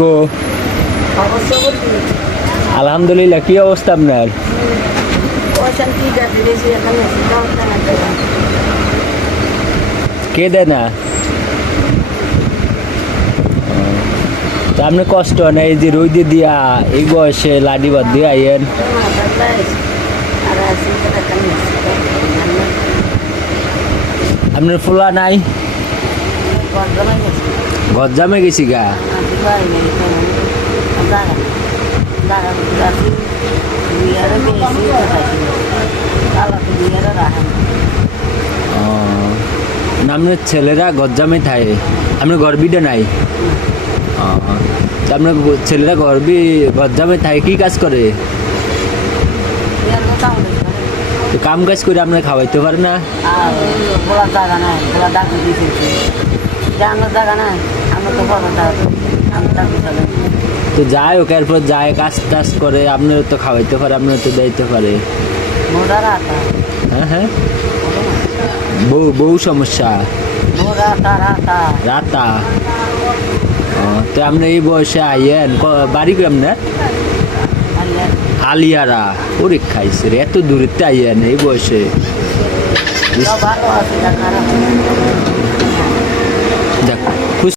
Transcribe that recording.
গো আলহামদুলিল্লাহ, কি অবস্থা আপনার? কে দেয় না? তা আপনি কষ্ট নেই, এই যে রোদে দিয়া এই বয়সে লাডি বাদ দিয়ে আইয়েন। আপনার ফুলা নাই? ঘর জামে গেছি গা। আপনার ছেলেরা গজ্জামে থাকে, আপনার ঘর বিডে নাই? তা আপনার ছেলেরা গজ্জামে থাকে, কি কাজ করে? তো কাম কাজ করে আপনার খাওয়াইতে পারে না? তো যায় ওকে, এরপর যায় কাজ টাজ করে, আপনার তো খাওয়াইতে পারে, আপনার তো দিতে পারে। হ্যাঁ হ্যাঁ, বউ সমস্যা রাতা। তো আপনি এই বয়সে আইয়েন, বাড়ি কি আপনার? আলিয়ারা। ওরে খাইছে রে, এত দূরেতে আইয়েন এই বয়সে।